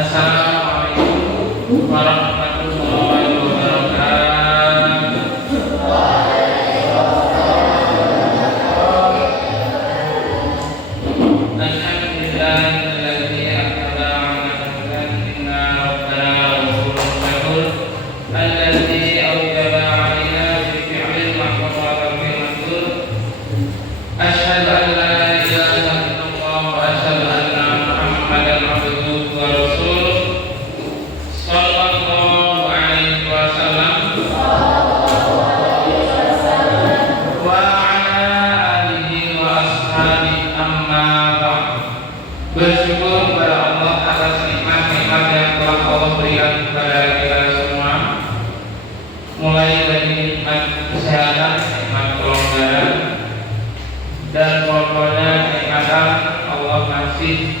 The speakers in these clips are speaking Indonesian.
Assalamualaikum warahmatullahi wabarakatuh. Alhamdulillahilladzi anzala 'ala 'abdihi rabbana ghafurur rahim alladzi awjaba 'alaina bi fi'lil mahmud wa bil manzur. Asyhadu an la ilaha illallah wa asyhadu anna Muhammadan abduhu wa rasuluh. Sallallahu alaihi wasallam wa ala alihi wa ashabihi amma ba'd. Bersyukur kepada Allah atas nikmat-nikmat yang telah Allah berikan kepada kita semua, mulai dari nikmat kesehatan, nikmat kelonggaran, dan pokoknya nikmatan Allah masih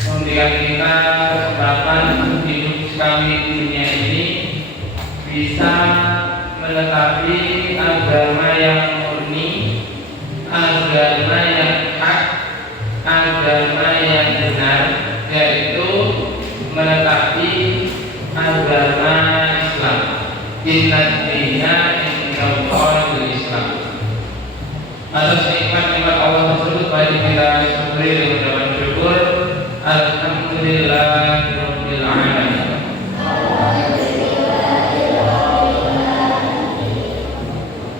memberikan kita kesempatan hidup sekali di dunia ini, bisa menetapi agama yang murni, agama yang hak, agama yang benar, yaitu menetapi agama Islam. Inna dina indallahil Islam. Atas nikmat-nikmat Allah tersebut mari kita syukuri dengan ucapan syukur. Alhamdulillahirabbil alamin.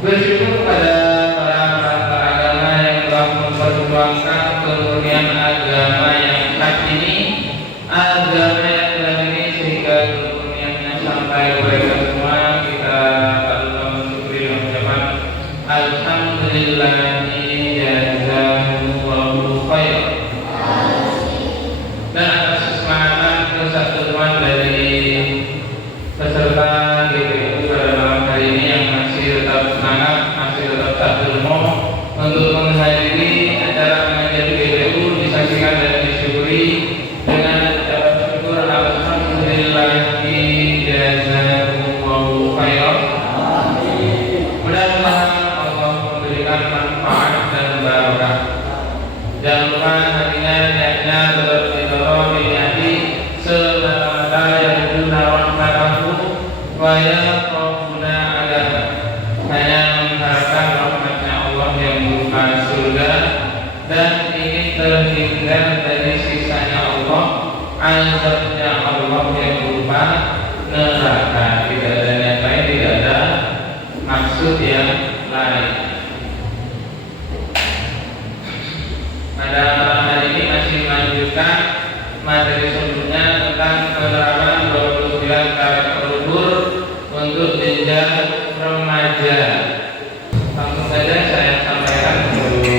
Bersyukur kepada para agama yang telah memperjuangkan kemurnian agama yang hak ini, agama yang benar ini, sehingga kemurniannya sampai kepada semua. Kita patut mensyukuri dengan ucapan alhamdulillahi jazakumullahu khairan. Dan atas keselamatan kesatuan dari peserta GPU pada malam hari ini yang masih tetap semangat, masih tetap tak bermo untuk menghadiri acara pengajian GPU, disaksikan dan disyukuri dengan ucapan syukur alhamdulillahi jazakumullahu khairan. Mudah-mudahan Allah memberikan manfaat dan barokah. Jangan lupa hatinya niatnya tetap didorong niati semata-mata yarjuna rahmatahu wa yakhafuna adabah, hanya mengharapkan rahmatnya Allah yang berupa surga dan ingin terhindar dari siksanya Allah, azabnya Allah yang berupa neraka. Tidak ada niat lain, tidak ada maksud yang lain. Pada malam hari ini masih melanjutkan materi sebelumnya tentang penerapan 29 karakter luhur untuk jenjang remaja. Langsung saja saya sampaikan dulu.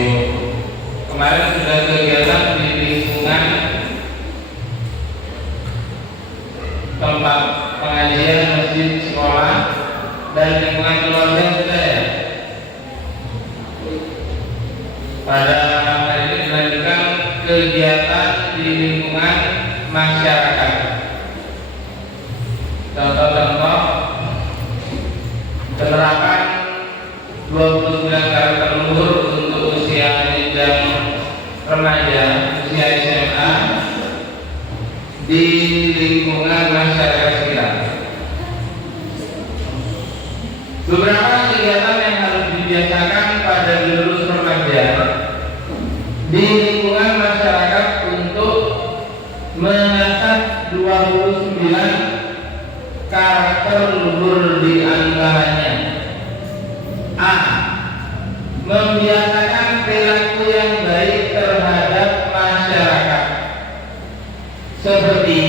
Kemarin sudah kegiatan di lingkungan tempat pengajian, masjid, sekolah, dan lingkungan keluarga sudah ya. Pada hari ini dilanjutkan kegiatan di lingkungan masyarakat. Contoh-contoh penerapan 29 karakter luhur untuk usia jenjang remaja, usia SMA di lingkungan masyarakat sekitar. Beberapa kegiatan yang harus dibiasakan pada lulus remaja di lingkungan masyarakat untuk mengasah 29 karakter luhur di antaranya. A. Membiasakan perilaku yang baik terhadap masyarakat, seperti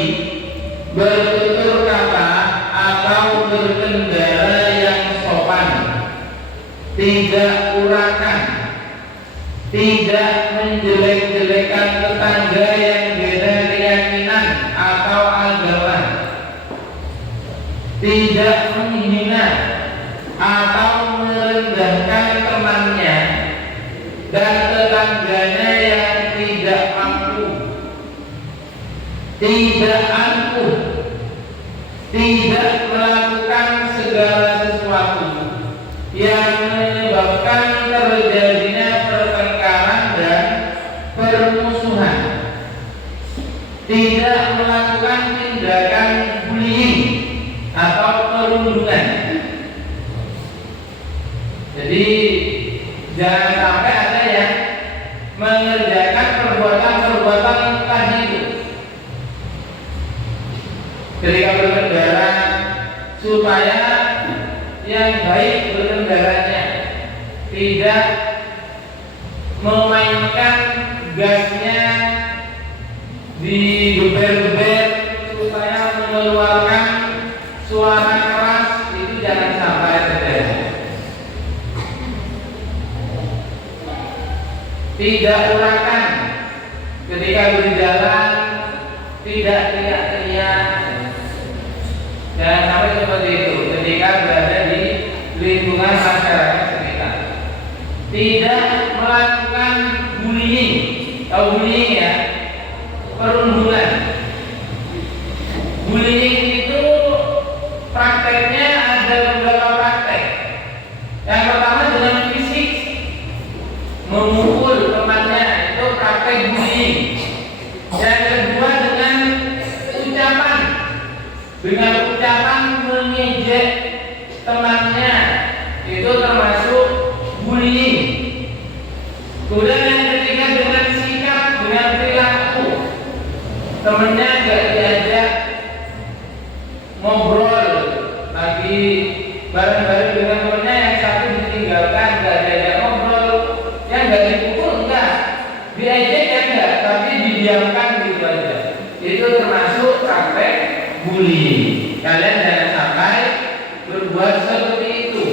bertutur kata atau berkendara yang sopan, tidak urakan, tidak menjelek-jelekan tetangga yang beda keyakinan atau agama, tidak menghina atau merendahkan temannya dan tetangganya yang tidak mampu, tidak angkuh, tidak melakukan segala sesuatu yang menyebabkan terjadinya pertengkaran dan permusuhan, tidak melakukan tindakan bullying atau perundungan. Jadi jangan sampai ada yang mengerjakan perbuatan-perbuatan tadi itu. Ketika berkendara, supaya yang baik berkendaranya, tidak memainkan gasnya digeber-geber supaya mengeluarkan suara keras, itu jangan sampai terjadi. Tidak urakan ketika berjalan, tidak teriak-teriak, jangan sampai seperti itu ketika berada di lingkungan masyarakat sekitar. Tidak melakukan bullying, atau bullying ya, perundungan. Bullying itu prakteknya ada beberapa praktek. Yang pertama dengan fisik, memukul temannya, itu praktek bullying. Yang kedua dengan ucapan mengejek temannya, itu termasuk bullying. Kemudian yang ketiga dengan sikap, dengan perilaku, temennya nggak diajak ngobrol, lagi bareng-bareng dengan temennya, yang satu ditinggalkan, nggak diajak ngobrol, yang nggak dipukul enggak, diajak ya enggak, tapi didiamkan gitu aja. Itu termasuk praktek bullying. Kalian jangan sampai berbuat seperti itu.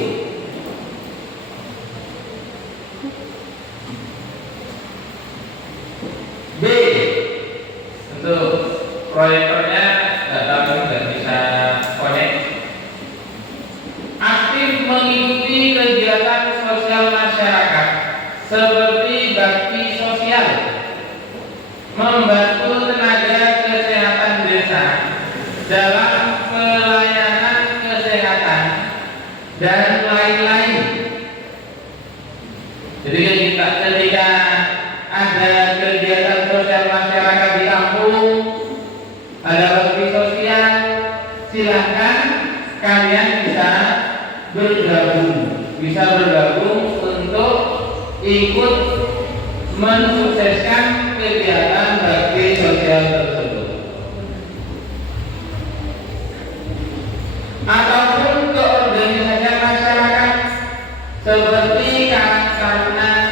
B, untuk proyektornya nggak tahu, nggak bisa connect. Aktif mengikuti kegiatan sosial masyarakat seperti bakti sosial, membantu tenaga kesehatan desa dalam pelayanan kesehatan dan lain-lain. Jadi ketika ada kegiatan sosial masyarakat di kampung, ada bakti sosial, silahkan kalian bisa bergabung untuk ikut mensukseskan kegiatan bakti sosial tersebut. Ataupun keorganisasian masyarakat seperti karang-tarunan,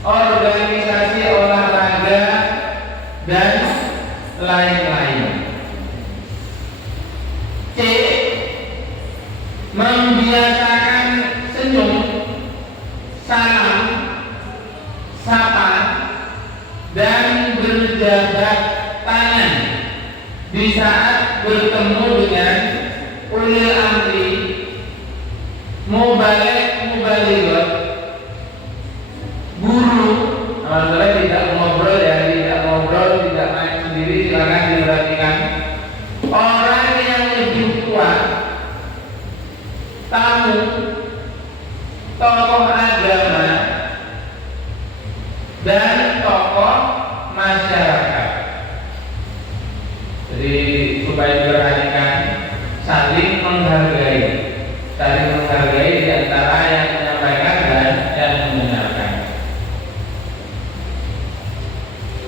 organisasi olahraga, dan lain-lain. C, membiasakan senyum, salam, sapa, dan berjabat tangan di saat bertemu dengan ulil amri, mubaligh, guru. Alhamdulillah tidak ngobrol ya, tidak main sendiri, silakan diperhatikan. Orang yang lebih tua, tamu, tokoh agama, dan tokoh masyarakat. Jadi supaya diperhatikan, saling menghargai di antara yang menyampaikan dan yang mendengarkan.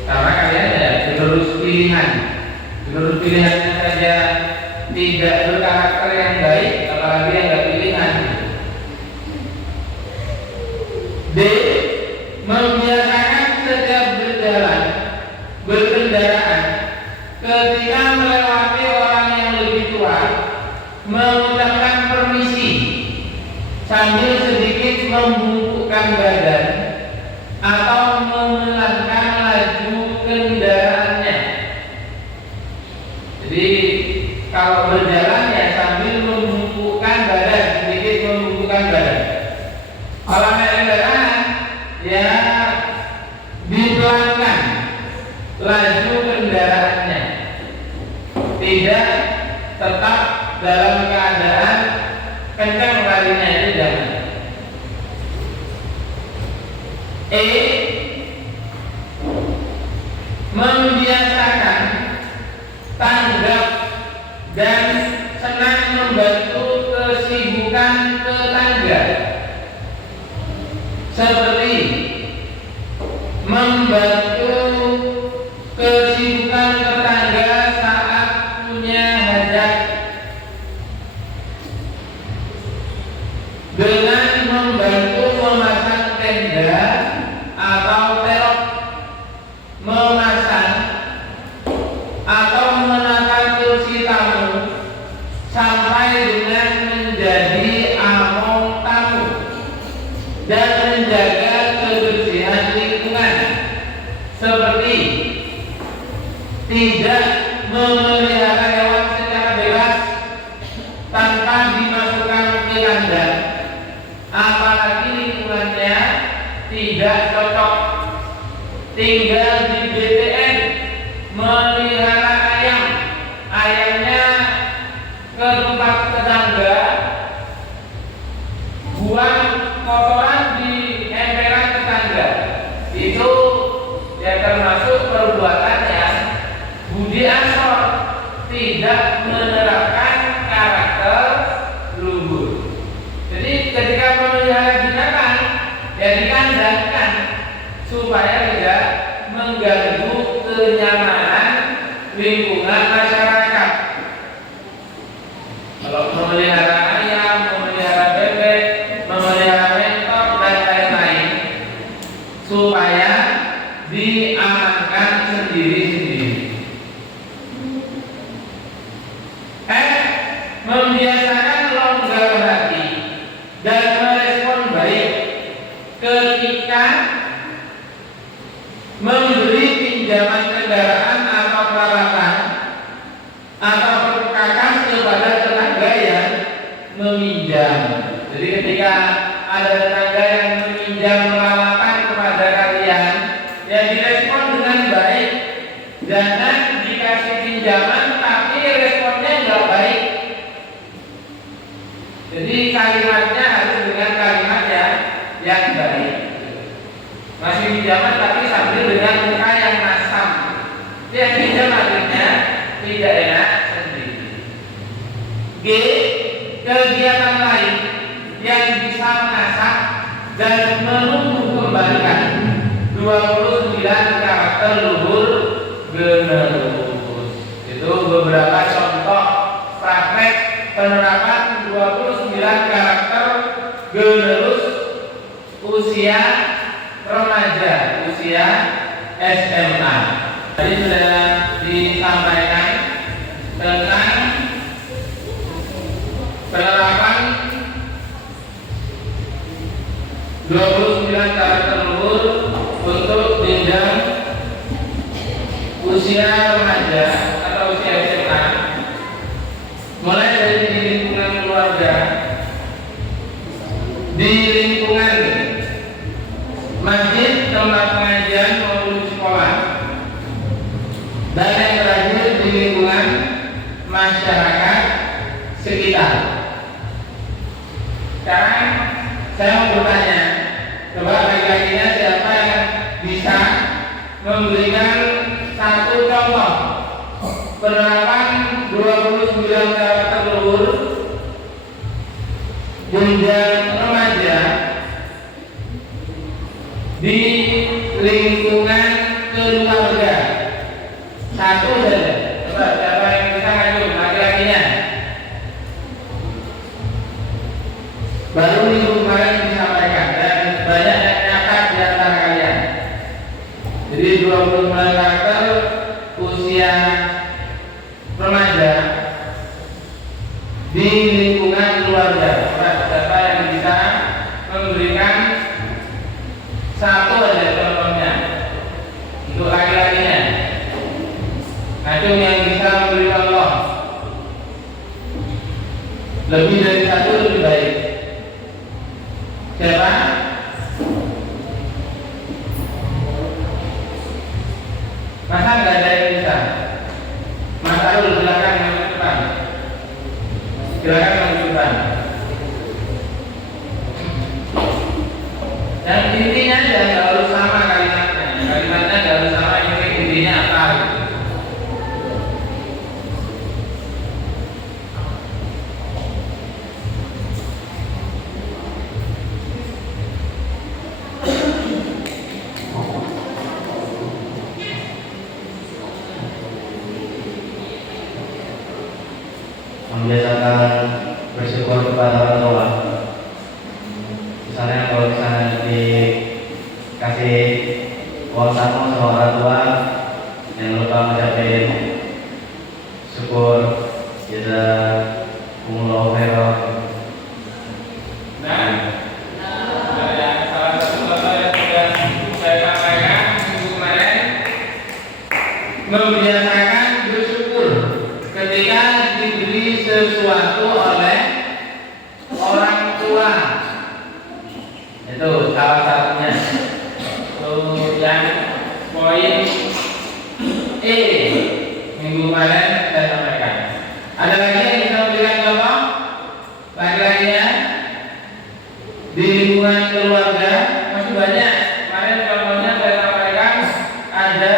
Karena kalian ya menurut pilihannya saja tidak berkarakter yang baik, apalagi yang nggak pilihan. D, membiasakan setiap berkendaraan ketika melewati orang yang lebih tua, mengucapkan permisi sambil sedikit membungkukkan badan atau memelankan laju kendaraannya. Jadi kalau berjalan ya sambil membungkukkan badan, sedikit membungkukkan badan. Kalau naik kendaraan ya dipelankan laju kendaraannya, tidak tetap dalam keadaan kencang larinya, itu jangan. E, membiasakan tanggap dan senang membantu kesibukan tetangga, seperti membantu kesibukan tetangga saat punya hajat, dengan membantu memasang tenda atau terop, memasang atau menata kursi tamu sampai dengan menjadi among tamu, dan menjaga kebersihan lingkungan, seperti tidak memelihara hewan secara bebas tanpa dimasukkan ke kandang, apalagi lingkungannya tidak cocok, tinggal di BTN, melihara ayam, ayamnya ke tempat tetangga, buang kotoran di emperan tetangga, itu ya termasuk perbuatan yang budi asor, tidak menerapkan karakter luhur. Jadi ketika memelihara binatang ya dikandangkan supaya tidak mengganggu kenyamanan lingkungan masyarakat. Kalau memelihara ayam, memelihara bebek, memelihara mentok dan lain-lain, supaya diamankan sendiri-sendiri. Membiasakan longgar hati dan merespon baik ketika memberi pinjaman kendaraan atau peralatan atau perkakas kepada tetangga yang meminjam. Jadi ketika ada tetangga yang meminjam peralatan kepada kalian, ya direspon dengan baik. Jangan dikasih pinjaman tapi responnya nggak baik. Jadi kalimatnya harus dengan kalimat yang baik. Masih pinjaman tapi sambil dengan muka yang masam. Dia pinjam akhirnya tidak enak sendiri. G. Kegiatan lain yang bisa mengasah dan menumbuh kembangkan 29 karakter luhur generus. Itu beberapa contoh praktek penerapan 29 karakter generus usia remaja, usia SMA. Tadi sudah disampaikan tentang penerapan 29 karakter luhur untuk jenjang usia remaja atau usia SMA, mulai dari di lingkungan keluarga, di lingkungan masjid, tempat pengajian maupun sekolah, dan yang terakhir di lingkungan masyarakat sekitar. Sekarang saya mau bertanya, coba lagi-laginya siapa yang bisa memberikan satu contoh penerapan 29 karakter luhur jenjang remaja di lingkungan keluarga. Satu saja. Coba siapa yang bisa ngaju laki-lakinya? Baru minggu kemarin disampaikan dan banyak yang nyakat di antara kalian. Jadi 29 karakter usia remaja di lingkungan keluarga. Coba siapa yang bisa memberikan satu aja contohnya untuk laki-lakinya? Acung yang bisa memberi contoh. Lebih dari satu lebih baik. Siapa? Masa nggak ada yang bisa? Mas Arul, silakan maju ke depan. Silakan maju ke depan. Dan intinya ya nggak harus sama kalimatnya. Kalimatnya nggak harus sama, ini intinya apa? Gitu. membiasakan bersyukur kepada orang tua. Misalnya kalau dikasih uang saku sama orang tua, jangan lupa mengucapkan syukur, jazakumullahu khairan. Nah, ada salah satu contoh yang sudah saya sampaikan minggu kemarin, membiasakan bersyukur ketika diberi sesuatu oleh orang tua. Itu salah satunya. Yang poin E minggu kemarin saya sampaikan. Ada lagi yang bisa memberikan contoh? Lagi-lagi ya? Di lingkungan keluarga masih banyak. Kemarin contohnya saya sampaikan ada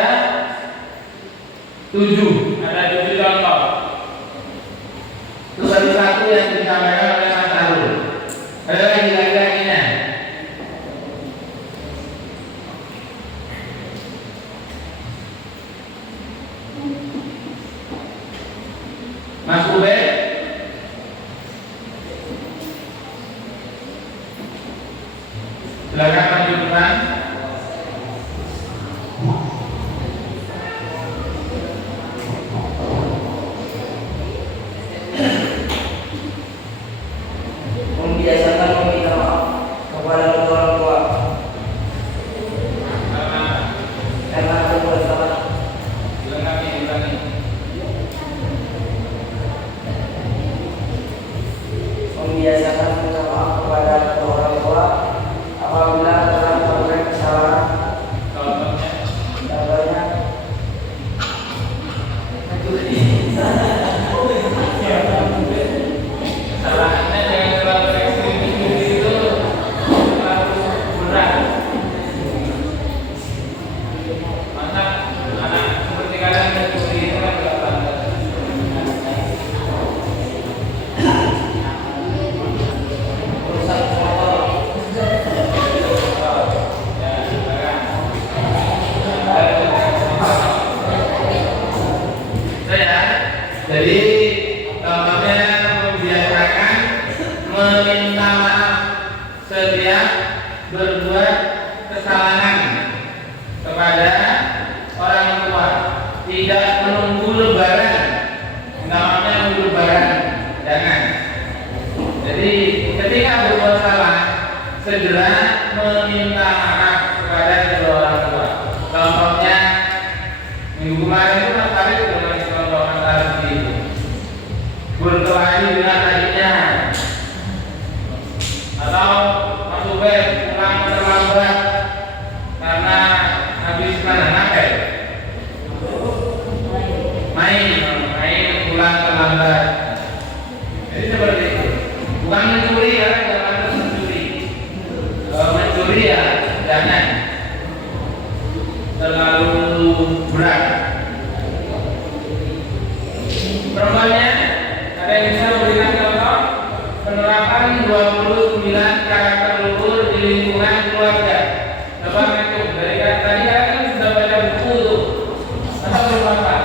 7 contoh. Itu baru satu yang disampaikan oleh Mas Arul. Ada lagi-laginya. Mas Ubed, silakan maju depan. Membiasakan meminta maaf kepada orang tua karena aku buat salah. Membiasakan meminta maaf kepada orang tua apabila telah melakukan kesalahan. Contohnya Kesalahannya jangan terlalu ekstrim itu terlalu berat. Masa anak seperti kalian mencuri itu kan gak pantas. merusak motor. Jadi contohnya membiasakan meminta maaf setiap berbuat kesalahan kepada orang tua, tidak menunggu lebaran. Namanya menunggu lebaran, jangan. Jadi ketika berbuat salah, segera meminta maaf kepada kedua orang tua. Contohnya minggu kemarin itu Mas Arif sudah ngasih contoh Mas Arif itu berkelahi dengan adiknya, atau Mas Ubed pulang terlambat karena habis mana nakal, main pulang terlambat. Jadi seperti itu. Bukan mencuri, karena tidak pantas mencuri. Kalau mencuri ya jangan terlalu berat. Perempuannya ada yang bisa memberikan contoh penerapan 29 karakter luhur di lingkungan keluarga. Coba ngitung dari tadi kan sudah baca buku tuh, atau belum apa?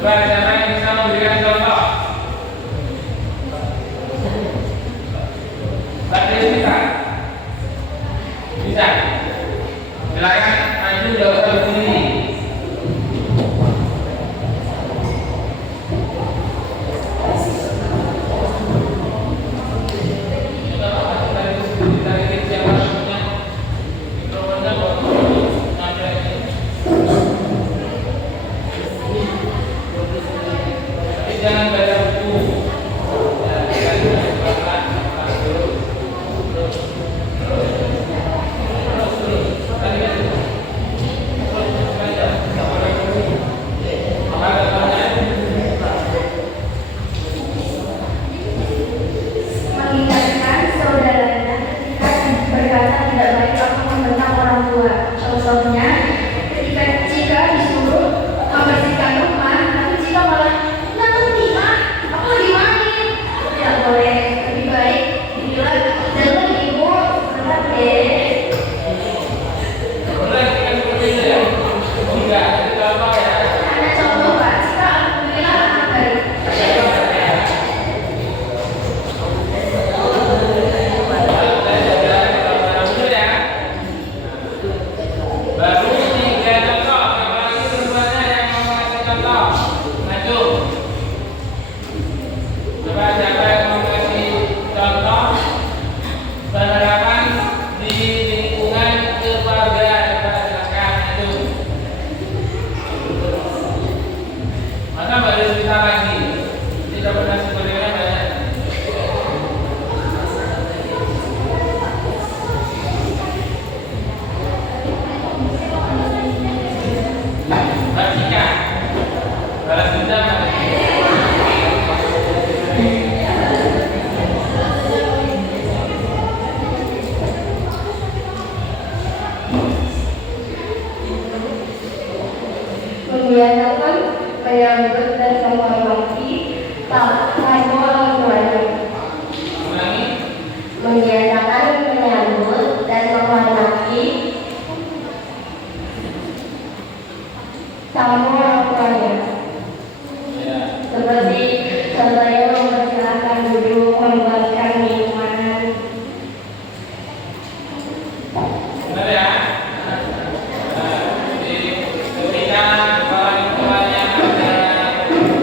Coba siapa yang bisa memberikan contoh? Tadi bisa? Bisa? Silakan maju, tidak usah berdiri. membiasakan menyambut dan menghormati tamu orang tuanya. Ulangi. Membiasakan menyambut dan menghormati tamu orang tuanya. Ya. Seperti contohnya mempersilahkan duduk, membuatkan minuman. Benar ya? Nah, jadi ketika orang tuanya ada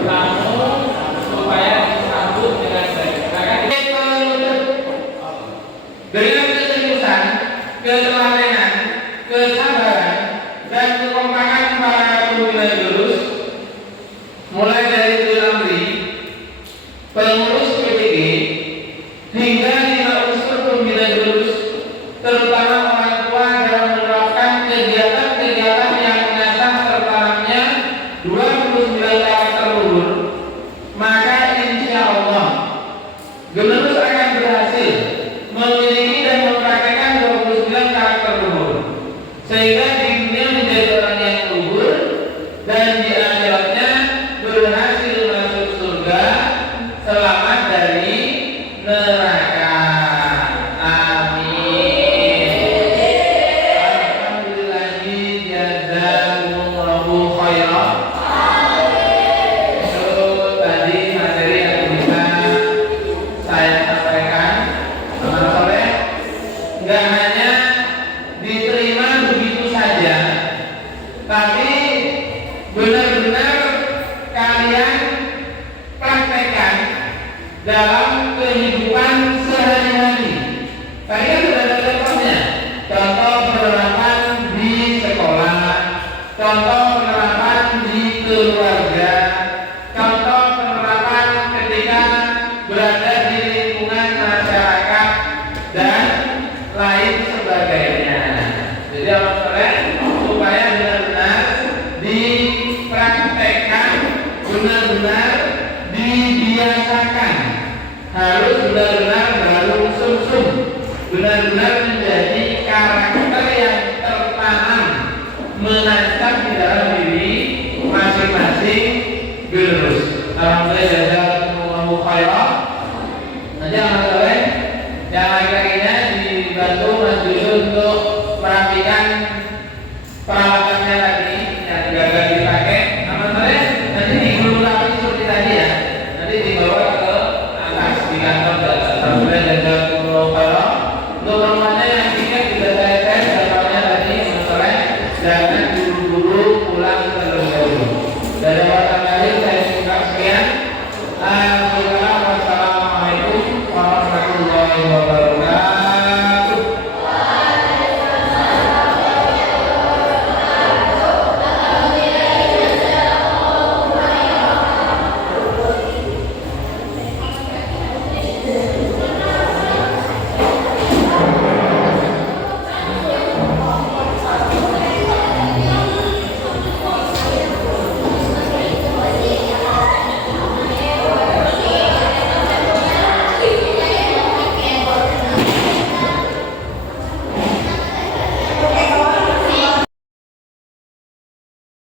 tamu supaya disambut dengan baik. Maka kita menuntut dengan keseriusan, ketelatenan, kesabaran, dan kekompakan para pembina jurus, mulai dari Amri, pengurus PTG, hingga 5 unsur pembina jurus, terutama orang tua dalam menerapkan kegiatan-kegiatan yang mengasah tertanamnya 29 karakter luhur, maka insya Allah Generus akan berhasil memiliki dan mempraktekkan 29 karakter luhur, sehingga di dunia menjadi orang yang luhur dan di akhiratnya berhasil masuk surga, selamat dari neraka. Amin. Alhamdulillahi jazakumullahu khairan. Itu tadi materi yang bisa saya sampaikan. Amal soleh nggak hanya diterima begitu saja, tapi benar-benar kalian praktekkan dalam kehidupan sehari-hari. Kalian sudah ada contohnya, contoh penerapan di sekolah, contoh penerapan di keluarga, contoh penerapan ketika berada di lingkungan masyarakat dan lain sebagainya. Jadi amal soleh supaya benar-benar dipraktekkan, benar-benar dibiasakan, harus benar-benar baru sum-sum, benar-benar menjadi karakter yang tertanam, menancap di dalam diri masing-masing Generus. Alhamdulillah jazakumullahu khairan. Nanti amal soleh yang laki-lakinya dibantu Mas Julu untuk merapikan peralatannya tadi yang gagal dipakai. Amal soleh nanti digulung rapi seperti tadi ya. Nanti dibawa ke atas di kantor dan alhamdulillah jazakumullahu khairan. Untuk semuanya yang ingat juga saya jadwalnya tadi amal soleh jangan buru-buru pulang terlebih dahulu. Dari